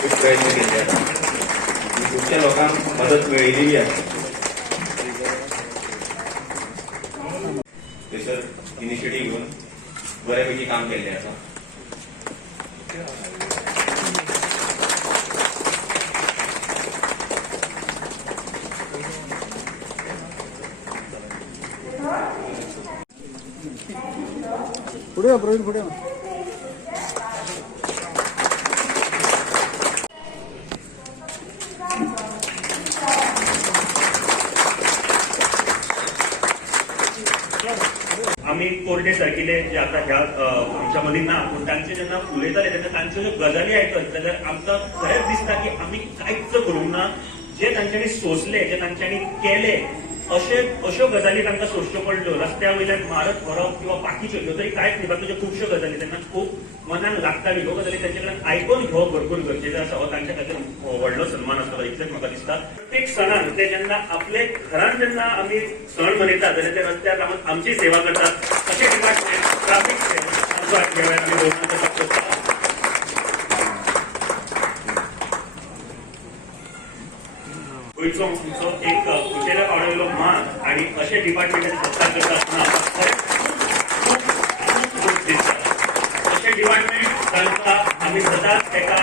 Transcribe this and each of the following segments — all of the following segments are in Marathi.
खूप प्रयत्न केले आहेत. खूपशा लोकांना मदत मिळालेली आहे. ते सर इनिशिएटिव्ह घेऊन बऱ्यापैकी काम केले आता. पुढे प्रवीण पुढे आम्ही कोरडे सारखिले जे आता ह्या आमच्या मधील ना त्यांचे जेन्ना उलयताले तेन्ना तांच्यो ज्यो गजाली आयकत जाल्यार आमकां खरेंच दिसता की आमी कांयच करूंक ना. जे तांच्यांनी सोंसले, जे तांच्यांनी केले, अश्यो गजाली तांकां सोंसच्यो पडल्यो. रस्त्या वयल्यान मारत व्हरप किंवा बाकीच्यो ह्यो तरी कांयच न्ही, बाकीच्यो खुबश्यो गजाली तेन्ना खूब मनान लागताल्यो. ह्यो गजाली तांचे कडल्यान आयकून घेवप भरपूर गरजेचें आसा. हो तांच्या खातीर व्हडलो सन्मान आसतलो इतलेंच म्हाका दिसता. प्रत्येक सणान ते जेन्ना आपले घरान जेन्ना आमी सण मनयतात जाल्यार ते रस्त्यार रावन आमची सेवा करतात. अशें डिपार्टमेंट ट्राफिकचे आमचो ह्या वेळार आमी भोवमान करपाक सोदता. गोंयचो आमचो एक उंचेल्या पावलेलो मान आनी अशे डिपार्टमेंटाचे सत्कार करता आसतना खूब दिसता. अशे डिपार्टमेंट तांकां आमी सदांच एका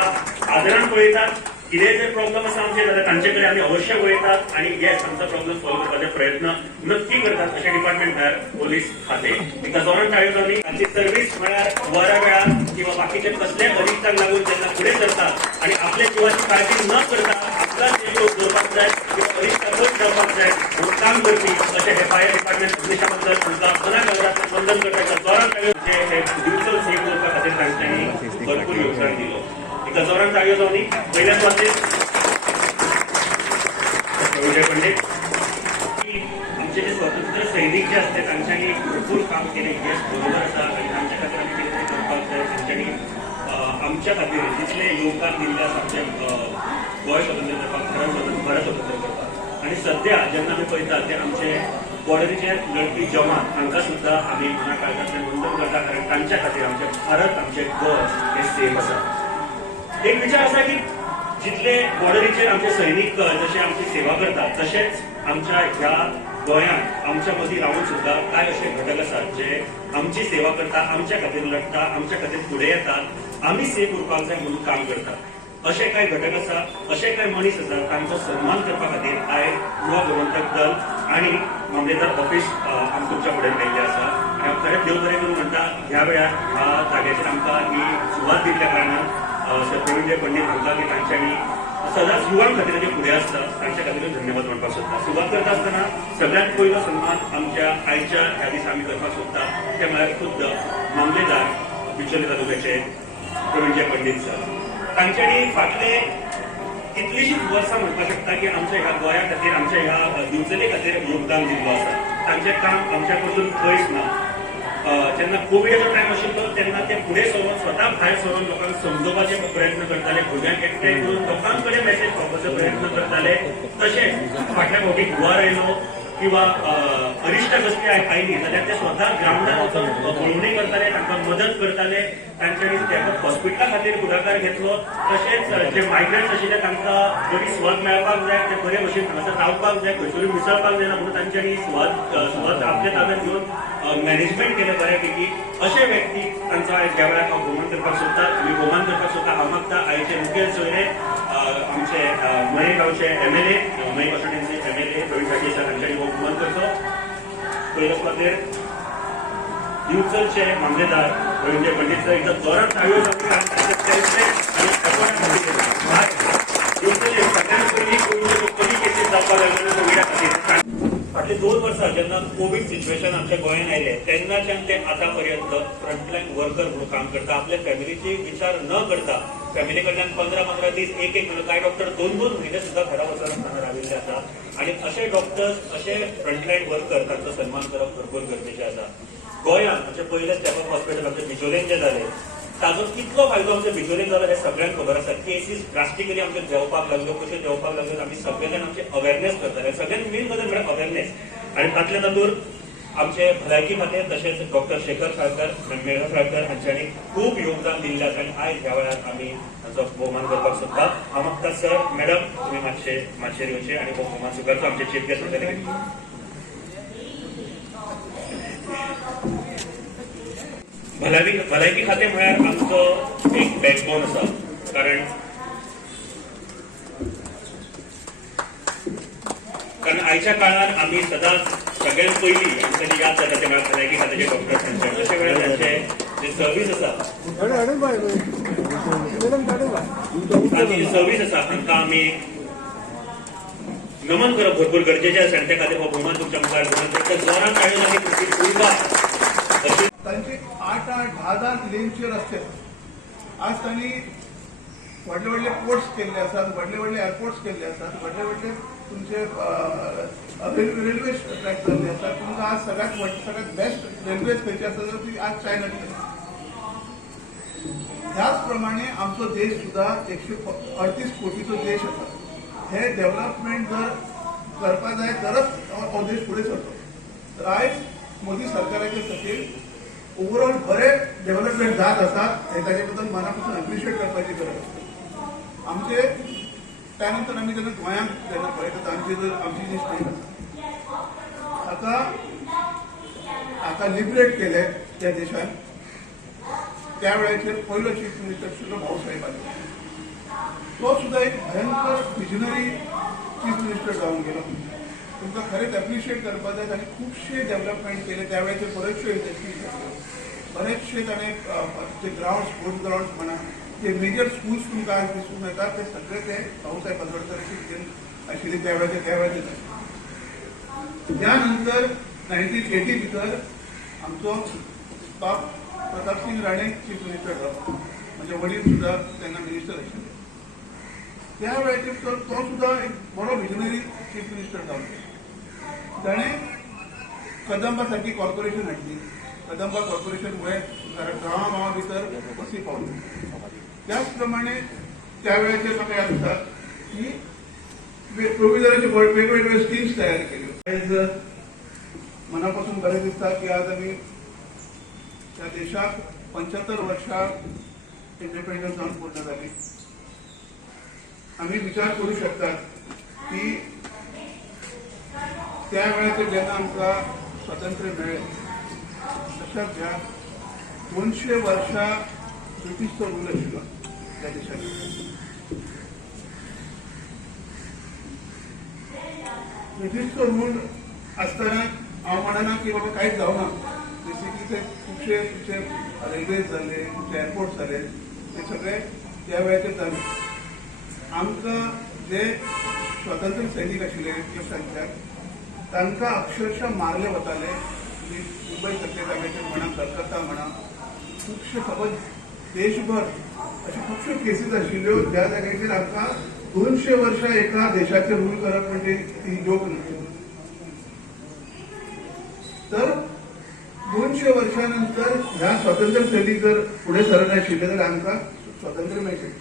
आदरान पळयतात. कितेंय जर प्रॉब्लम आसा आमचे जाल्यार तांचे कडेन आमी अवश्य वयतात आनी येस आमचो प्रॉब्लम सॉल्व करपाचे प्रयत्न नक्की करतात. अशे डिपार्टमेंट म्हळ्यार पोलीस खातें. एका जोरान ताळयो जावनी. तांची सर्व्हीस म्हळ्यार वरा वेळार किंवा बाकीचे कसलेय अरिश्टाक लागून जेन्ना फुडें सरतात आनी आपल्या जिवाची काळजी न करता आपला जीव दवरपाक जाय किंवा अरिश्टाकच जावपाक जाय म्हणून काम करपी अशे हे फायर डिपार्टमेंट पुलिसां बद्दल तांकां मनागळारांतल्यान वंदन करता. एका जोरान ताळयो हे दिवचल सेव करपा खातीर तांच्यांनी भरपूर योगदान दिलो. एका जोरान ताळयो जावनी. पयल्या सुवातेर विजय पंडित आमचे जे स्वतंत्र सैनिक जे असते तांच्यांनी भरपूर काम केले. येस बरोबर आसा आनी आमच्या खातीर आमी कितें तरी करपाक जाय. तांच्यांनी आमच्या खातीर जितले योगदान दिल्लें आसा आमचे गोंय स्वतंत्र करपाक, भारत स्वतंत्र करपाक. आनी सद्या जेन्ना आमी पळयतात ते आमचे बॉर्डरीचे लढपी जवान तांकां सुद्दां आमी मना काळजांतल्यान वंदन करता. कारण तांच्या खातीर आमचे भारत, आमचे गोंय हे सेफ आसा. एक विचार आसा की जितले बॉर्डरीचेर आमचे सैनीक जशे आमची सेवा करतात तशेंच आमच्या ह्या गोंयांत आमच्या मदीं रावन सुद्दां कांय अशे घटक आसात जे आमची सेवा करता, आमच्या खातीर लढटा, आमच्या खातीर फुडें येतात, आमी सेफ उरपाक जाय म्हणून काम करतात. अशे कांय घटक आसा, अशे कांय मनीस आसा तांचो सन्मान करपा खातीर आयज युवा गोमंतक दल आनी मामलेदार ऑफिस आमी तुमच्या फुडें लायिल्लें आसा. आनी हांव खरेंच देव बरें करूं म्हणटा. ह्या वेळार ह्या जाग्याचेर आमकां ही सुवात दिल्ल्या कारणान सर प्रवीण पंडित हांकां की तांच्यांनी सदांच युवां खातीर जे फुडें आसता तांच्या खातीर धन्यवाद म्हणपाक सोदता. सुरवात करता आसतना सगळ्यांत पयलो सन्मान आमच्या आयच्या ह्या दिसा आमी करपाक सोदता ते म्हळ्यार खुद्द मामलेदार बिचोले तालुक्याचे प्रवीण पंडित सर. तांच्यांनी फाटले कितलींशींच वर्सां म्हणपाक शकता की आमच्या ह्या गोंया खातीर, आमच्या ह्या दिवचले खातीर योगदान दिल्लो आसा. तांचें काम आमच्या कडसून खंयच ना. जेन्ना कोविडाचो टायम आशिल्लो तेन्ना ते फुडें सरून स्वता भायर सरून लोकांक समजोवपाचे प्रयत्न करताले. भुरग्यांक एकठांय करून लोकां कडेन मेसेज पावपाचो प्रयत्न करताले. तशेंच फाटल्या फावटी हुंवार आयलो किंवा अरिश्टां कसली आयली जाल्यार ते स्वता ग्रावंडार वचून पळोवणी करताले, तांकां मदत करताले. तांच्यांनी स्टेप हॉस्पिटला खातीर फुडाकार घेतलो. तशेंच जे मायग्रंट्स आशिल्ले तांकां बरी सुवात मेळपाक जाय, ते बरे भशेन हांगासर रावपाक जाय, खंयसरूय मिसळपाक जायना म्हणून तांच्यांनी सुवात आपल्या ताब्यांत घेवन मॅनेजमेंट केले बऱ्यापैकी. अशे व्यक्ती तांचो आयज ह्या वेळार हांव भोवमान करपाक सोदता. आमी भोवमान करपाक सोदता. हांव मागता आयचे मुखेल सोयरे आमचे मये गांवचे MLA, मये constituency MLA Praveen Patil sir हांच्यांनी हो भोवमान करचो. पयलो सुवातेर दिवचलचे मामलेदार प्रवीण पंडित सर. एकदा जोरान ताळयो जावनी. सगळ्यांत पयलीं कमी केसीस जावपाक लागल्यो कोविडा खातीर. फाटली 2 वर्सां जेन्ना कोविड सिच्युएशन आमच्या गोंयांत आयलें तेन्नाच्यान ते आतां पर्यंत फ्रंटलायन वर्कर म्हणून काम करता. आपल्या फॅमिलीचे विचार न करता फॅमिली कडल्यान 15-15 दीस एक म्हयनो, कांय डॉक्टर 2-2 म्हयने सुद्दां घरा वचनासतना राविल्ले आसा. आनी अशे डॉक्टर्स, अशे फ्रंटलायन वर्कर तांचो सन्मान करप भरपूर गरजेचें आसा. गोंयांत म्हणजे पयले स्टेप हॉस्पिटल आमच्या बिचोलेन जे जालें ताजो कितलो फायदो आमच्या बिचोलेन जालो हें सगळ्यांक खबर आसा. केसीस ड्रास्टिकली आमचे देंवपाक लागल्यो, कशे देंवपाक लागल्यो आमी सगळे जाण आमचे अवेरनेस करताले. सगळ्यांत मेन गजाल म्हळ्यार अवेरनेस. आनी तातूंत आमचे भलायकी खाते तसेच डॉक्टर शेखर साळकर मेघा साळकर हांच्यांनी खूप योगदान दिल्लें आसा आनी आयज ह्या वेळार आमी हांचो भोवमान करपाक सोदता हांव मागता सर मॅडम तुमी मातशें येवचे आनी भोवमान स्विकारचो आमचे चीफ गेस्ट म्हणटले भलायकी खाते म्हळ्यार आमचो एक बॅकबोन आसा कारण आयच्या काळार आमी सदांच सगळ्यात पयलीं आमकां याद जाता ते म्हळ्यार भलायकी खात्याचे डॉक्टर थंयचे तशे वेळार तांचे जे सर्वीस आसा आनी सर्वीस आसा हांकां आमी नमन करप भरपूर गरजेचें आसा आनी त्या खातीर हो भोवमान तुमच्या मुखार घेवन जोरान काडून आमी तुमची कुर्बा तांचे 8-10 लेनचे रस्ते आज तांणी व्हडले व्हडले पोर्ट्स केल्ले आसात व्हडले व्हडले एअरपोर्ट्स केल्ले आसात व्हडले व्हडले तुमचे रेल्वे ट्रॅक जाल्ले आसात तुमकां आज सगळ्यात बेस्ट रेल्वेज खंयची आसा जाल्यार ती आज चायनाची त्याच प्रमाणे आमचो देश सुद्धा 138 कोटीचो देश आसा हे डेव्हलपमेंट जर करपा जाय तरच हो देश फुडें सरतो तर आयज मोदी सरकाराचे खातीर ओवरऑल बरे डेव्हलपमेंट जात आसात हे ताचे बद्दल मनापासून अप्रिशिएट करपाची गरज आसा आमचे त्यानंतर आमी जेन्ना गोंयांत जेन्ना पळयता आमची जी स्टेट आसा हाका लिबरेट केले त्या देशान त्या वेळाचेर पयलो चीफ मिनिस्टर आशिल्लो भाऊसाहेब आले तो सुद्धा एक भयंकर विजनरी चीफ मिनिस्टर जावन गेलो तुमकां खरेंच एप्रिशिएट करपाक जाय ताणें खुबशे डेव्हलपमेंट केले त्या वेळाचेर बऱ्योचश्यो इंडस्ट्रीज बरेचशे ताणें जे ग्राउंड स्पोर्ट्स ग्राउंड म्हणा जे मेजर स्कूल्स तुमकां आज दिसून येतात ते सगळे ते भाऊसाहेब आंबेडकर आशिल्ले त्या वेळाचेर त्या नंतर 1980 भितर आमचो बाब प्रतापसिंग राणे चीफ मिनिस्टर जालो म्हणजे वडील सुद्धा तेन्ना मिनिस्टर आशिल्ले त्या वेळाचेर तो सुद्धा एक बरो विजनरी चीफ मिनिस्टर जालो ताणें कदंबा सारकी कॉर्पोरेशन हाडली कदंबा कॉर्पोरेशन मुळे गांवा भितर बसी पावली त्याच प्रमाणे त्या वेळाचेर म्हाका याद जाता की प्रोविजनाचे वेगवेगळे स्किम्स तयार केल्यो आयज मनापासून बरें दिसता की आज आमी त्या देशाक 75 वर्षां इंडिपेंडन्स जावन पूर्ण जाली आमी विचार करू शकतात की त्या वेळाचेर जेन्ना आमकां स्वातंत्र्य मेळ्ळें तशाच ह्या 200 वर्षां ब्रिटीशचो रूल आशिल्लो त्या देशात ब्रिटीशचो रूल आसतना हांव म्हणना की बाबा कांयच जावना बेसिकली ते खुबशे तुमचे रेल्वेज जाले तुमचे एअरपोर्ट जाले ते सगळे त्या वेळाचेर जाले आमकां जे स्वातंत्र्य सैनीक आशिल्ले ब्रिटीश संख्याक तांकां अक्षरशः मारले वताले मुंबय सारख्या जाग्याचेर म्हणा कलकत्ता म्हणा खुबशे खबर देशभर अशो खुबश्यो केसीस आशिल्ल्यो ज्या जाग्याचेर आमकां 200 वर्षां एका देशाचेर रूल करप म्हणजे ती जोक न्हू तर 200 वर्षां नंतर ह्या स्वातंत्र्य सैनीक जर फुडें सरनाशिल्ले जाल्यार आमकां स्वातंत्र्य मेळचें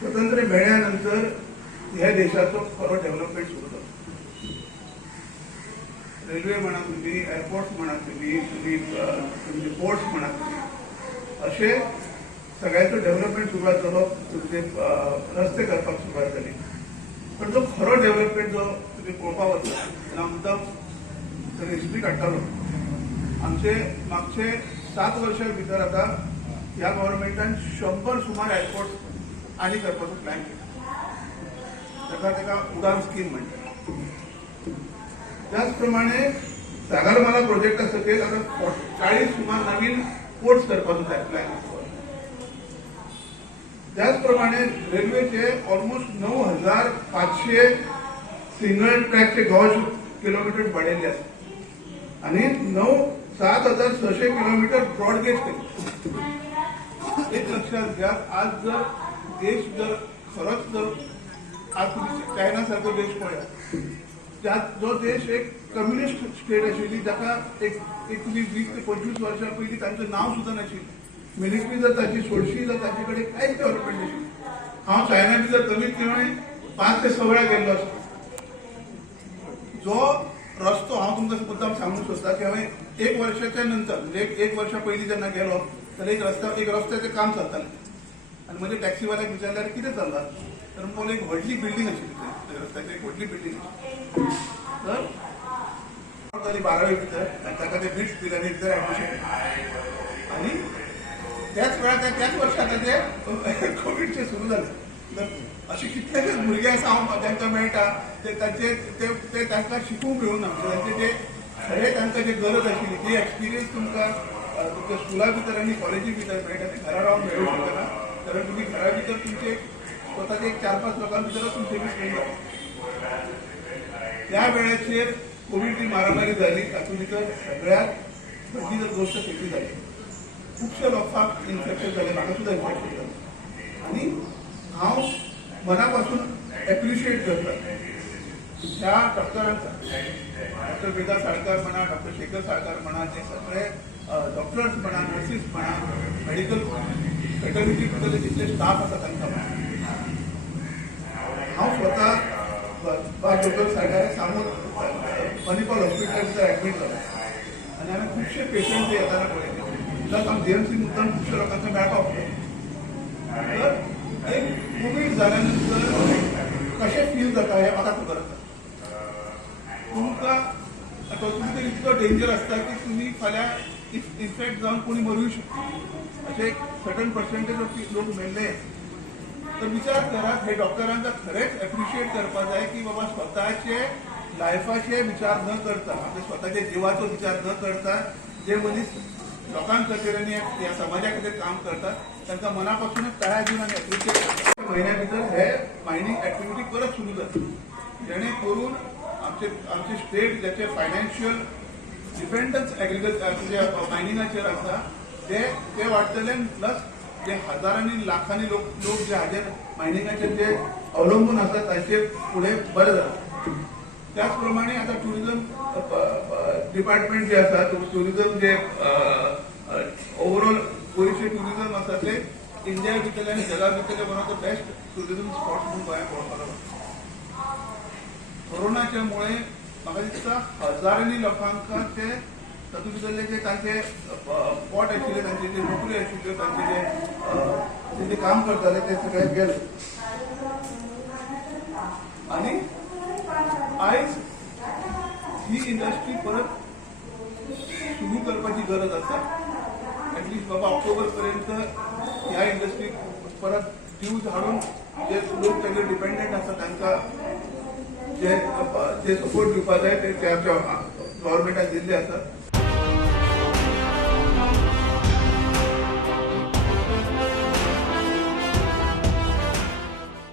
स्वातंत्र्य मेळ्ळ्या नंतर ह्या देशाचो खरो डेव्हलपमेंट सुरू जालो रेल्वे म्हणा तुम्ही एअरपोर्ट्स म्हणा तुमचे पोर्ट्स म्हणा असे सगळ्याचो डेव्हलपमेंट सुरवात जालो तुमचे रस्ते करपाक सुरवात जाली पण जो खरो डेव्हलपमेंट जो तुम्ही पळोवपाक वता तेन्ना मुद्दम जर हिस्ट्री काडटालो आमचे मागचे 7 वर्षां भितर आता ह्या गव्हर्नमेंटान 100 सुमार एअरपोर्ट आनी करपाचो प्लॅन केला ताका उडान स्कीम म्हणटात त्याचप्रमाणे सागरमाला प्रोजेक्ट सकयल आता 40 सुमार नवीन पोर्ट्स करपाचो प्लॅन त्याचप्रमाणे रेल्वेचे ऑलमोस्ट 9500 सिंगल ट्रॅकचे गॉज किलोमीटर वाडयल्ले आसा आणि 7600 किलोमीटर ब्रॉडगेज केले एक लक्षात घ्या आज जर देश जर खरोच जर आज तुम्ही चायना सारखो देश पळया त्यात जो देश एक कम्युनिस्ट स्टेट आशिल्ली जाका एक 20 ते 25 वर्षां पयलीं तांचें नांव सुद्दां नाशिल्लें मिलिटरी जर ताची सोडशी जाल्यार ताचे कडेन कांयच डेव्हलपमेंट नाशिल्लें हांव चायना बी जर कमीत कमी 5 ते 6 वेळा गेल्लो आसता जो रस्तो हांव तुमकां मुद्दाम सांगूंक सोदता की हांवें 1 वर्षाच्या नंतर म्हणजे 1 वर्षा पयलीं जेन्ना गेलो तर एक रस्त्याचें काम चलतालें आनी म्हज्या टॅक्सीवाल्याक विचारल्यार कितें चल्लां तर म्हणून एक व्हडली बिल्डींग आशिल्ली थंय रस्त्याचेर एक व्हडली बिल्डींग तर जाली 12वी भितर आनी ताका ते बिट्स दिले आनी भितर एडमिशन आनी त्याच वेळार त्याच वर्सा ताचें कोविडचें सुरू जालें तर अशे कितलेशेच भुरगे आसा हांव तांकां मेळटा ते तांकां शिकूंक मेळूना तांचे जे खरें तांकां जे गरज आशिल्ली ती एक्सपिरियन्स तुमकां तुमच्या स्कुला भितर आनी कॉलेजी भितर मेळटा ते घरा रावन मेळूंक शकना कारण तुम्ही घरा भितर तुमचे स्वताचे एक 4-5 लोकां भितरच तुमचे स्पेंड जाता त्या वेळाचेर कोविडची महामारी जाली तातूंत भितर सगळ्यात व्हडली जर गोष्ट खंयची जाली खुबशे लोकांक इन्फेक्शन जालें म्हाका सुद्दां इन्फेक्शन जालें आनी हांव मना पासून एप्रिशिएट करता ह्या डॉक्टरांचा डॉक्टर वेदा साळकार म्हणा डॉक्टर शेखर साळकार म्हणा ते सगळे डॉक्टर्स म्हणा नर्सीस म्हणा मेडिकल फॅटर्निटी भितरले जितले स्टाफ आसा तांकां म्हणा हांव स्वता डॉक्टर साळकारे सामोर मणिपाल हॉस्पिटल भितर एडमीट जालो आनी हांवें खुबशे पेशंट जे येताना पळयले प्लस हांव DMC मुद्दाम खुबशे लोकांक मेळपाक वचलो तर एक कोविड जाल्या नंतर कशें फील जाता हें म्हाका खबर आसा तुमकां आतां तुमकां इतलो डेंजर आसता की तुमी फाल्यां इन्फेक्ट जावन कोणी मरूंक शकता अशें एक सर्टन पर्सेंटेज ऑफ लोक मेल्ले तर विचार करात हे डॉक्टरांचा खरेंच एप्रिशिएट करपाक जाय की बाबा स्वताचे लायफाचे विचार न करता आपल्या स्वताच्या जिवाचो विचार न करता जे मनीस लोकां खातीर आनी ह्या समाजा खातीर काम करतात तांकां मना पासूनच तळ्या दिवन आनी एप्रिशिएट करतात म्हयन्या भितर हे मायनींग एक्टिविटी परत सुरू जाता जेणे करून आमचे स्टेट ज्याचे फायनान्शियल डिपेंडन्स एग्रीकल्चर म्हणजे मायनिंगाचेर आसा ते वाडटले प्लस जे हजारांनी लाखांनी लोक जे हाजेर मायनिंगाचेर जे अवलंबून आसा तांचेर फुडें बरें जाता त्याच प्रमाणे आता टुरिझम डिपार्टमेंट जे आसा टुरिझम जे ओवरऑल गोंयचे टुरिझम आसा ते इंडिया भितरले आनी जगा भितरले one of the best tourism spots म्हणून गोंयांत वळखलो वता कोरोनाच्या मुळे म्हाका दिसता हजारांनी लोकांका ते तातूंत भितरले जे तांचे पॉट आशिल्ले तांचे जे नोकरी आशिल्ल्यो तांचे जे काम करताले ते सगळे गेले आनी आयज ही इंडस्ट्री परत सुरू करपाची गरज आसा ऍटलिस्ट बाबा ऑक्टोबर पर्यंत ह्या इंडस्ट्रीक परत जीव हाडून जे लोक ताचेर डिपेंडंट आसा तांकां जे सपोर्ट दिवपाक जाय ते गव्हर्मेंटान दिल्ले आसा